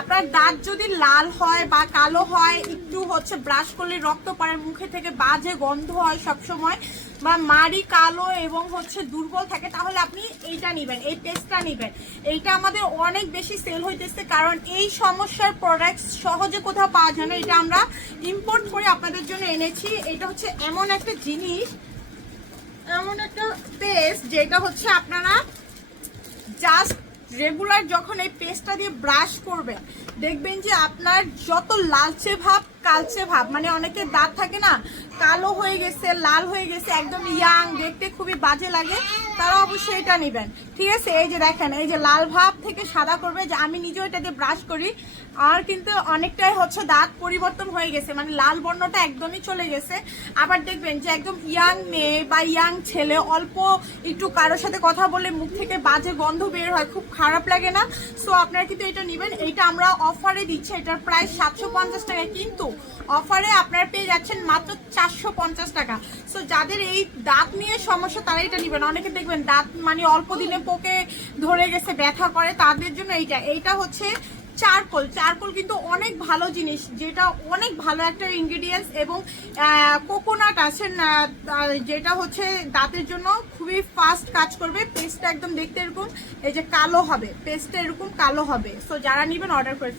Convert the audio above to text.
আপনার দাঁত যদি লাল হয় বা কালো হয়, একটু হচ্ছে ব্রাশ করলে রক্ত পড়ে মুখে থেকে বাজে গন্ধ হয় সব সময় বা মাড়ি কালো এবং হচ্ছে দুর্বল থাকে, তাহলে আপনি এইটা নেবেন, এই পেস্টটা নেবেন। এইটা আমাদের অনেক বেশি সেল হইতেছে কারণ এই সমস্যার প্রোডাক্ট সহজে কোথাও পাওয়া যায় না। এটা আমরা ইম্পোর্ট করে আপনাদের জন্য এনেছি। এটা হচ্ছে এমন একটা জিনিস, এমন একটা পেস্ট যেটা হচ্ছে আপনারা জাস্ট রেগুলার যখন এই পেস্টটা দিয়ে ব্রাশ করবেন, দেখবেন যে আপনার যত লালচে ভাব, কালচে ভাব মানে অনেকের দাঁত থাকে না, কালো হয়ে গেছে, লাল হয়ে গেছে, একদম ইয়াং দেখতে খুবই বাজে লাগে, তারা অবশ্যই এটা নেবেন। ঠিক আছে? এই যে দেখেন, এই যে লাল ভাব থেকে সাদা করবে, যে আমি নিজেও এটা দিয়ে ব্রাশ করি। আর কিন্তু অনেকটাই হচ্ছে দাঁত পরিবর্তন হয়ে গেছে মানে লাল বর্ণটা একদমই চলে গেছে। আবার দেখবেন যে একদম ইয়াং মেয়ে বা ইয়াং ছেলে অল্প একটু কারোর সাথে কথা বলে মুখ থেকে বাজে গন্ধ বের হয়, খুব খারাপ লাগে না? সো আপনারা কিন্তু এটা নেবেন। এইটা আমরা অফারে দিচ্ছি, এটার প্রায় সাতশো পঞ্চাশ টাকা। কিন্তু অফারে আপনারা পেয়ে যাচ্ছেন মাত্র চারশো পঞ্চাশ টাকা। সো যাদের এই দাঁত নিয়ে সমস্যা, তারা এটা নেবেন। অনেকে দেখবেন দাঁত মানে অল্প দিনে পোকে ধরে গেছে, ব্যথা করে, তাদের জন্য এইটা। এইটা হচ্ছে চারকোল। চারকোল কিন্তু অনেক ভালো জিনিস, যেটা অনেক ভালো একটা ইনগ্রিডিয়েন্টস এবং কোকোনাট আছে যেটা হচ্ছে দাঁতের জন্য খুবই ফাস্ট কাজ করবে। পেস্টটা একদম দেখতে এরকম, এই যে কালো হবে পেস্টটা এরকম কালো হবে। সো যারা নেবেন অর্ডার করে।